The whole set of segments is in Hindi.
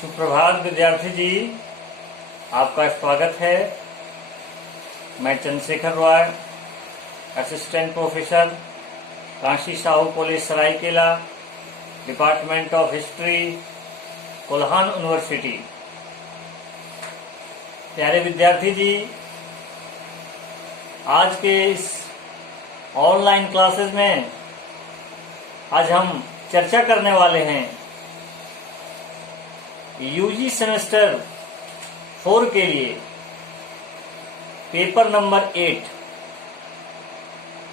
सुप्रभात विद्यार्थी जी, आपका स्वागत है। मैं Chandrashekhar Roy, assistant professor, Kashi Sahu college Saraikela, department of history, Kolhan university. प्यारे विद्यार्थी जी, आज के इस ऑनलाइन क्लासेस में आज हम चर्चा करने वाले हैं यूजी सेमेस्टर 4 के लिए पेपर नंबर 8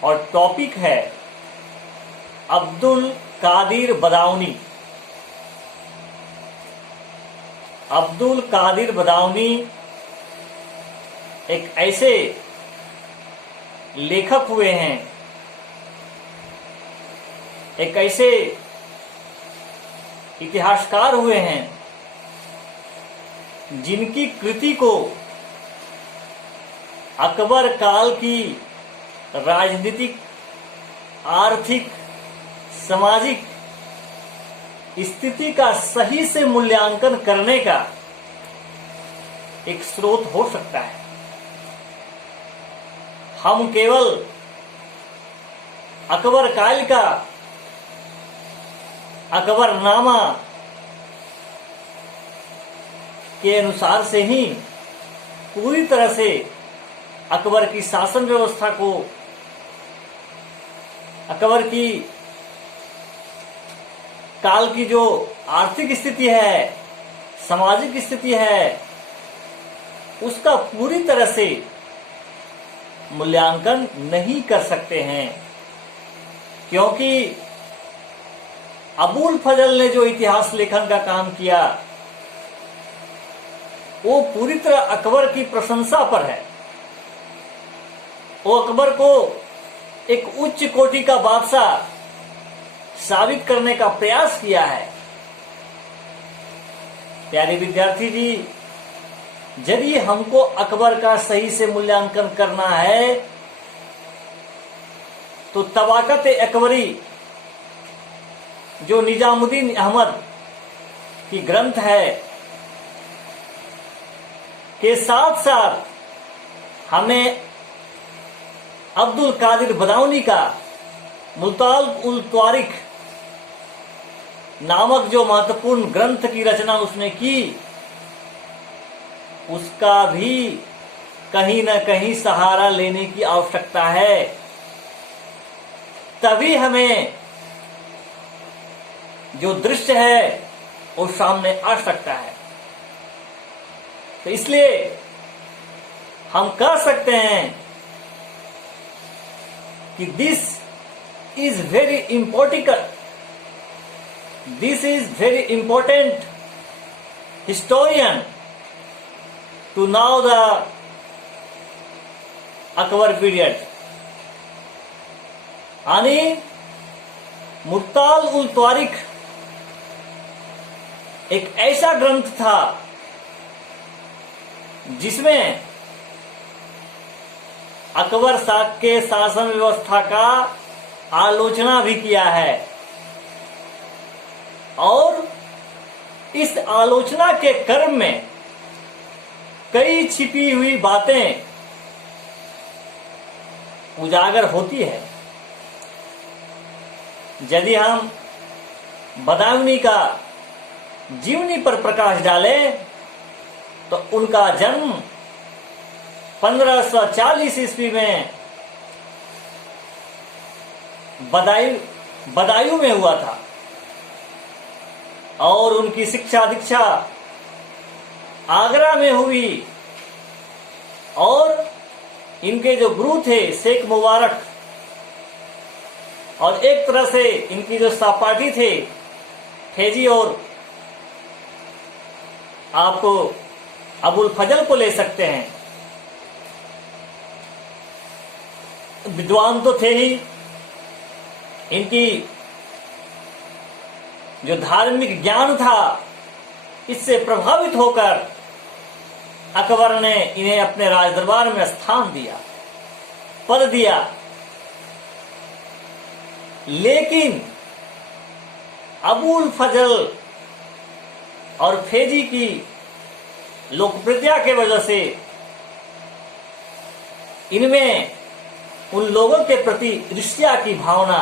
और टॉपिक है अब्दुल कादिर बदाऊनी। अब्दुल कादिर बदाऊनी एक ऐसे लेखक हुए हैं, एक ऐसे इतिहासकार हुए हैं जिनकी कृति को अकबर काल की राजनीतिक, आर्थिक, सामाजिक स्थिति का सही से मूल्यांकन करने का एक स्रोत हो सकता है। हम केवल अकबर काल का अकबरनामा के अनुसार से ही पूरी तरह से अकबर की शासन व्यवस्था को, अकबर की काल की जो आर्थिक स्थिति है, सामाजिक स्थिति है, उसका पूरी तरह से मूल्यांकन नहीं कर सकते हैं, क्योंकि अबुल फजल ने जो इतिहास लेखन का काम किया वो पूरी तरह अकबर की प्रशंसा पर है। वो अकबर को एक उच्च कोटि का बादशाह साबित करने का प्रयास किया है। प्यारे विद्यार्थी जी, यदि हमको अकबर का सही से मूल्यांकन करना है तो तबाकत अकबरी जो निजामुद्दीन अहमद की ग्रंथ है के साथ साथ हमें अब्दुल कादिर बदाऊनी का मुल्ताल उल तारिख नामक जो महत्वपूर्ण ग्रंथ की रचना उसने की, उसका भी कहीं न कहीं सहारा लेने की आवश्यकता है। तभी हमें जो दृश्य है वो सामने आ सकता है। तो इसलिए हम कह सकते हैं कि this is very important historian to now the Akbar period. यानी मुल्ताल उल तारिख एक ऐसा ग्रंथ था जिसमें अकबर के शासन व्यवस्था का आलोचना भी किया है और इस आलोचना के क्रम में कई छिपी हुई बातें उजागर होती है। यदि हम बदाऊनी का जीवनी पर प्रकाश डालें तो उनका जन्म 1540 ईस्वी में बदायूं में हुआ था और उनकी शिक्षा दीक्षा आगरा में हुई और इनके जो गुरु थे शेख मुबारक और एक तरह से इनकी जो सहपाठी थे फेजी और आपको अबुल फजल को ले सकते हैं। विद्वान तो थे ही, इनकी जो धार्मिक ज्ञान था इससे प्रभावित होकर अकबर ने इन्हें अपने राजदरबार में स्थान दिया, पद दिया। लेकिन अबुल फजल और फेजी की लोकप्रियता के वजह से इनमें उन लोगों के प्रति ईर्ष्या की भावना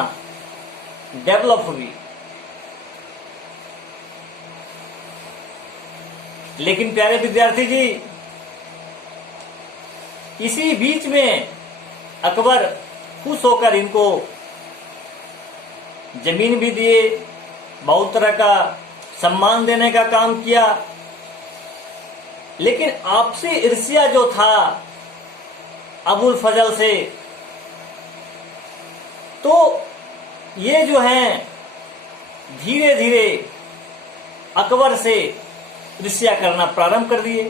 डेवलप हुई। लेकिन प्यारे विद्यार्थी जी, इसी बीच में अकबर खुश होकर इनको जमीन भी दिए, बहुत तरह का सम्मान देने का काम किया। लेकिन आपसी ईर्ष्या जो था अबुल फजल से, तो ये जो है धीरे धीरे अकबर से ईर्ष्या करना प्रारंभ कर दिए,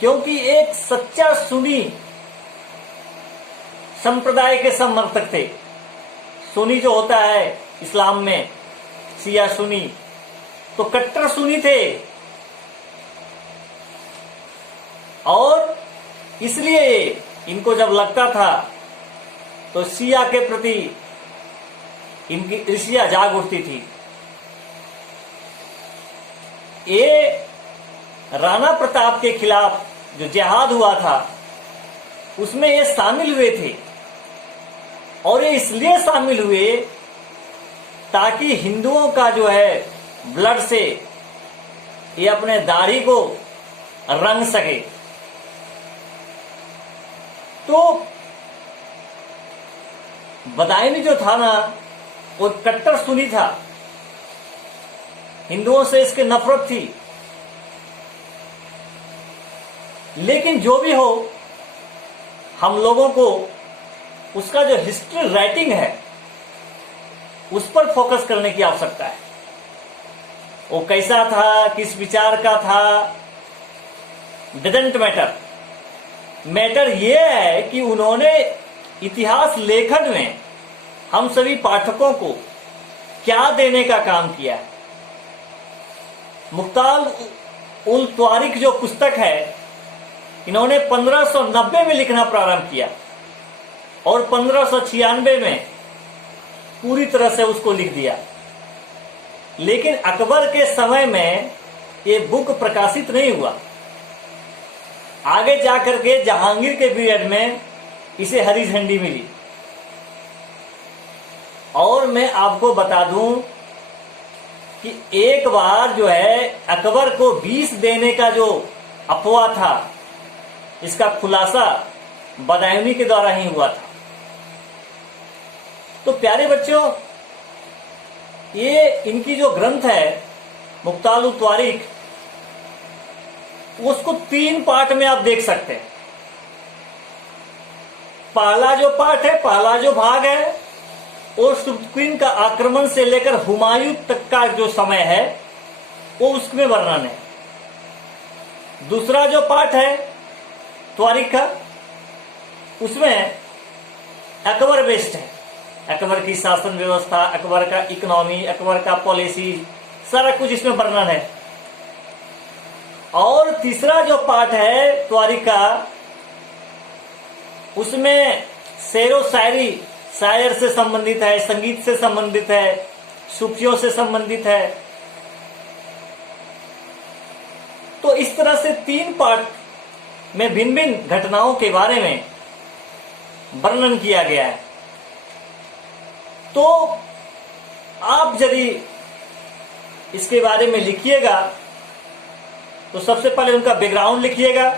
क्योंकि एक सच्चा सुन्नी संप्रदाय के समर्थक थे। सुन्नी जो होता है इस्लाम में, शिया सुन्नी, तो कट्टर सुन्नी थे, और इसलिए इनको जब लगता था तो शिया के प्रति इनकी ईर्ष्या जाग उठती थी। ये राणा प्रताप के खिलाफ जो जिहाद हुआ था उसमें ये शामिल हुए थे, और ये इसलिए शामिल हुए ताकि हिंदुओं का जो है ब्लड से ये अपने दाढ़ी को रंग सके। तो बदायूं जो था ना, वो कट्टर सुन्नी था, हिंदुओं से इसकी नफरत थी। लेकिन जो भी हो, हम लोगों को उसका जो हिस्ट्री राइटिंग है उस पर फोकस करने की आवश्यकता है। वो कैसा था, किस विचार का था, डजंट मैटर। मैटर यह है कि उन्होंने इतिहास लेखन में हम सभी पाठकों को क्या देने का काम किया। मुख्तार उल त्वारिक जो पुस्तक है, इन्होंने 1590 में लिखना प्रारंभ किया और 1596 में पूरी तरह से उसको लिख दिया। लेकिन अकबर के समय में ये बुक प्रकाशित नहीं हुआ। आगे जाकर के जहांगीर के पीरियड में इसे हरी झंडी मिली। और मैं आपको बता दूं कि एक बार जो है अकबर को 20 देने का जो अफवाह था, इसका खुलासा बदायूं के द्वारा ही हुआ था। तो प्यारे बच्चों, ये इनकी जो ग्रंथ है मुख्तार उल त्वारिक, उसको 3 पार्ट में आप देख सकते हैं। पहला जो पार्ट है, पहला जो भाग है, वो तुर्कमेन का आक्रमण से लेकर हुमायूं तक का जो समय है वो उसमें वर्णन है। दूसरा जो पार्ट है त्वारिक का, उसमें अकबर बेस्ड है। अकबर की शासन व्यवस्था, अकबर का इकोनॉमी, अकबर का पॉलिसी, सारा कुछ इसमें वर्णन है। और तीसरा जो पार्ट है त्वारिक का, उसमें शेरो शायरी, शायर से संबंधित है, संगीत से संबंधित है, सूफियों से संबंधित है। तो इस तरह से 3 पार्ट में भिन्न भिन्न घटनाओं के बारे में वर्णन किया गया है। तो आप यदि इसके बारे में लिखिएगा तो सबसे पहले उनका बैकग्राउंड लिखिएगा,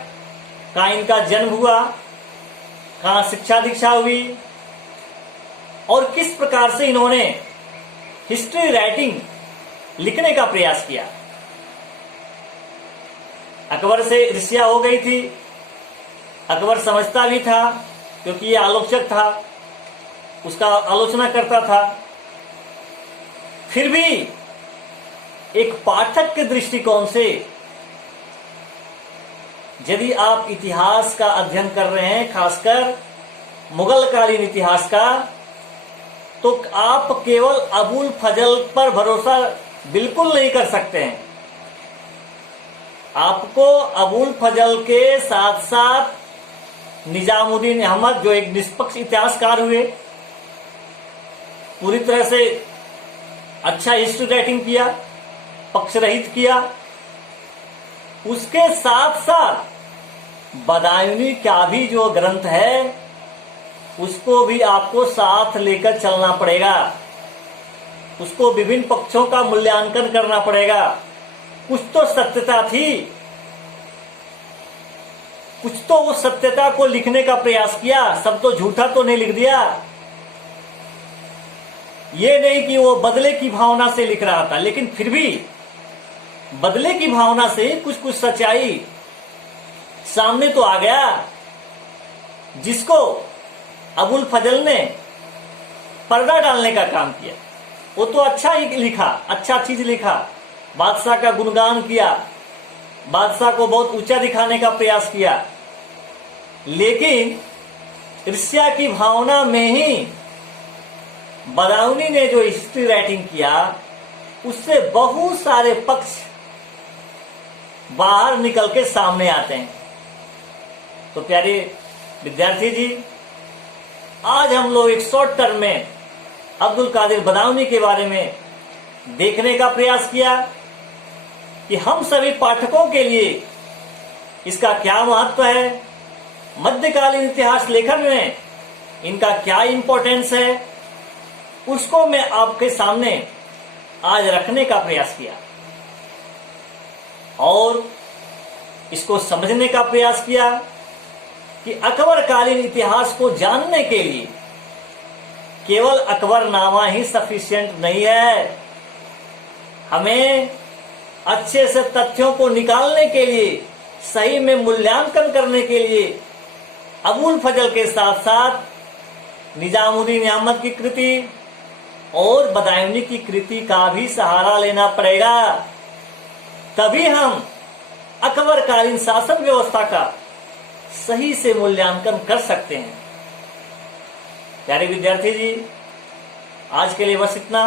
कहाँ इनका जन्म हुआ, कहाँ शिक्षा दीक्षा हुई, और किस प्रकार से इन्होंने हिस्ट्री राइटिंग लिखने का प्रयास किया। अकबर से ईर्ष्या हो गई थी, अकबर समझता भी था क्योंकि ये आलोचक था, उसका आलोचना करता था। फिर भी एक पाठक के दृष्टिकोण से यदि आप इतिहास का अध्ययन कर रहे हैं, खासकर मुगल कालीन इतिहास का, तो आप केवल अबुल फजल पर भरोसा बिल्कुल नहीं कर सकते हैं। आपको अबुल फजल के साथ साथ निजामुद्दीन अहमद, जो एक निष्पक्ष इतिहासकार हुए, पूरी तरह से अच्छा हिस्ट्री राइटिंग किया, पक्षरहित किया। उसके साथ साथ बदायूनी का भी जो ग्रंथ है उसको भी आपको साथ लेकर चलना पड़ेगा। उसको विभिन्न पक्षों का मूल्यांकन करना पड़ेगा। कुछ तो सत्यता थी, कुछ तो उस सत्यता को लिखने का प्रयास किया, सब तो झूठा तो नहीं लिख दिया। ये नहीं कि वो बदले की भावना से लिख रहा था, लेकिन फिर भी बदले की भावना से कुछ कुछ सच्चाई सामने तो आ गया, जिसको अबुल फजल ने पर्दा डालने का काम किया। वो तो अच्छा ही लिखा, अच्छा चीज लिखा, बादशाह का गुणगान किया, बादशाह को बहुत ऊंचा दिखाने का प्रयास किया, लेकिन ईर्ष्या की भावना में ही बदायूनी ने जो हिस्ट्री राइटिंग किया उससे बहुत सारे पक्ष बाहर निकल के सामने आते हैं। तो प्यारे विद्यार्थी जी, आज हम लोग एक शॉर्ट टर्म में अब्दुल कादिर बदायूनी के बारे में देखने का प्रयास किया कि हम सभी पाठकों के लिए इसका क्या महत्व है, मध्यकालीन इतिहास लेखन में इनका क्या इंपॉर्टेंस है, उसको मैं आपके सामने आज रखने का प्रयास किया और इसको समझने का प्रयास किया कि अकबरकालीन इतिहास को जानने के लिए केवल अकबरनामा ही सफिशिएंट नहीं है। हमें अच्छे से तथ्यों को निकालने के लिए, सही में मूल्यांकन करने के लिए अबुल फजल के साथ साथ निजामुद्दीन अहमद की कृति और बदायूनी की कृति का भी सहारा लेना पड़ेगा। तभी हम अकबरकालीन शासन व्यवस्था का सही से मूल्यांकन कर सकते हैं। प्यारे विद्यार्थी जी, आज के लिए बस इतना।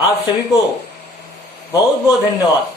आप सभी को बहुत बहुत धन्यवाद।